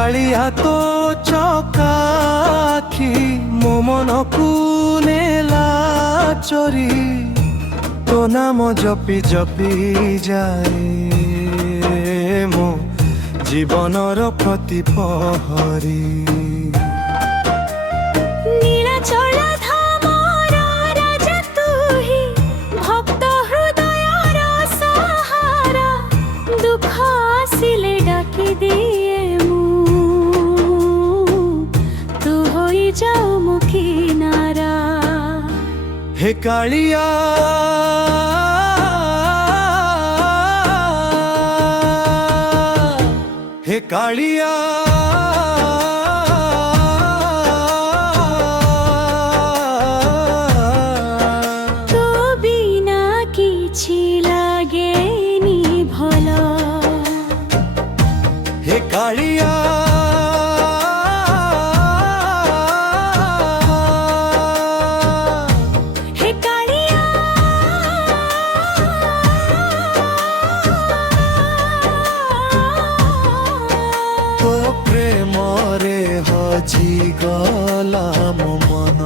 कालिया तो चौकाखी मो मन को नेला चोरी तो नाम जपी जपी जाए मो जीवनर प्रतिपहरी हे कालिया हे कालिया तो बिना किछि लागेनी भलो हे कालिया हजी गला मो मन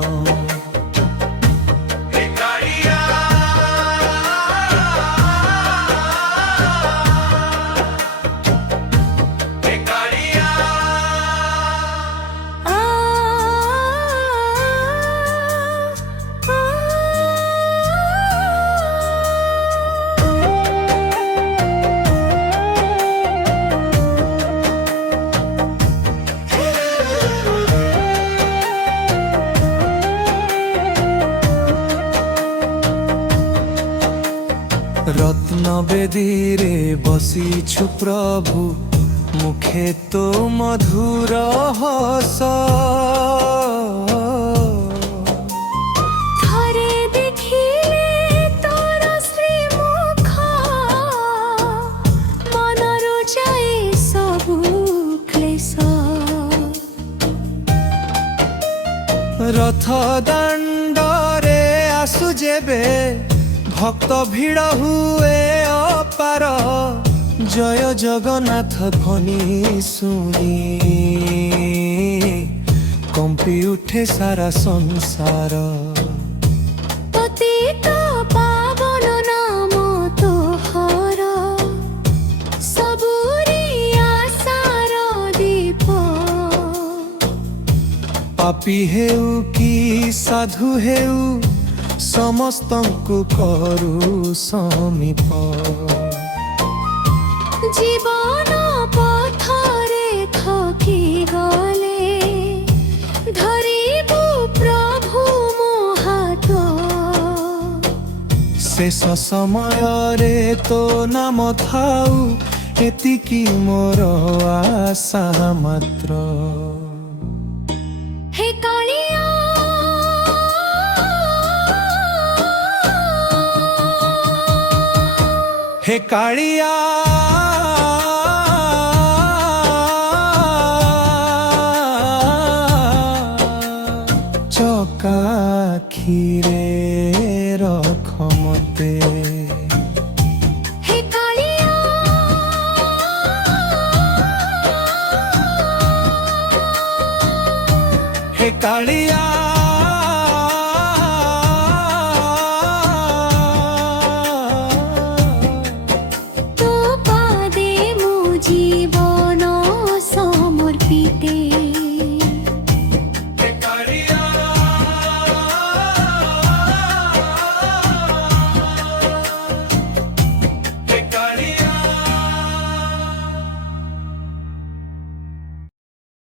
रत्न बेदीरे बसीछु प्रभु मुखे तो मधुर हस थरे देखिले तोर श्रीमुख मनरु जाए सबु क्लेश रथ दांडरे आसु जेबे भक्त भिड़ हुए अपार जय जगन्नाथ ध्वनि सुनी कंपी उठे सारा संसार पतित पावन नाम तोहर सबुरी आशार दीप पापी हेउ कि साधु हेउ समस्तंकु करू समीप जीवन पथरे थकी गले धरिबु प्रभु मो हाथ शेष समय रे तो नाम थाउ एतिकी मोर आशा मात्र हे कालिया हे कालिया चौकाखीरे रख मते हे कालिया हे कालिया।